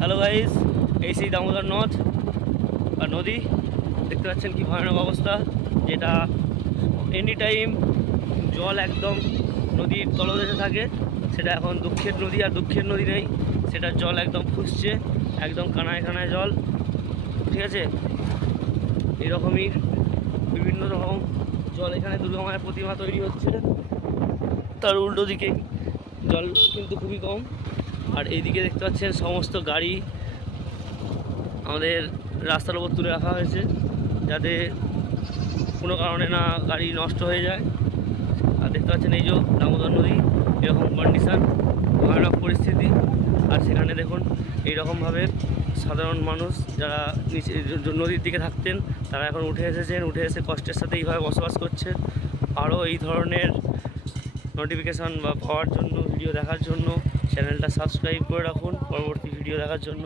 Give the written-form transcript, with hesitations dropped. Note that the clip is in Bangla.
হ্যালো গাইস, এই সেই দামোদর নদ বা নদী দেখতে পাচ্ছেন কি ভয়ানক অবস্থা, যেটা এনি টাইম জল একদম নদীর তলদেশে থাকে। সেটা এখন দুঃখের নদী, আর দুঃখের নদী নেই, সেটার জল একদম ফুসছে, একদম কানায় কানায় জল। ঠিক আছে, এরকমই বিভিন্ন রকম জল। এখানে দুর্গা মায়ের প্রতিমা তৈরি হচ্ছে, তার উল্টো দিকে জল কিন্তু খুবই কম। আর এইদিকে দেখতে পাচ্ছেন সমস্ত গাড়ি আমাদের রাস্তার উপর তুলে রাখা হয়েছে, যাতে কোনো কারণে না গাড়ি নষ্ট হয়ে যায়। আর দেখতে পাচ্ছেন এই যে দামোদর নদী, এরকম কন্ডিশান, ভয়ানক পরিস্থিতি। আর সেখানে দেখুন এইরকমভাবে সাধারণ মানুষ যারা নিচে নদীর দিকে থাকতেন, তারা এখন উঠে এসেছেন, উঠে এসে কষ্টের সাথে এইভাবে বসবাস করছে। আরও এই ধরনের নোটিফিকেশান বা পাওয়ার জন্য, ভিডিও দেখার জন্য চ্যানেলটা সাবস্ক্রাইব করে রাখুন পরবর্তী ভিডিও দেখার জন্য।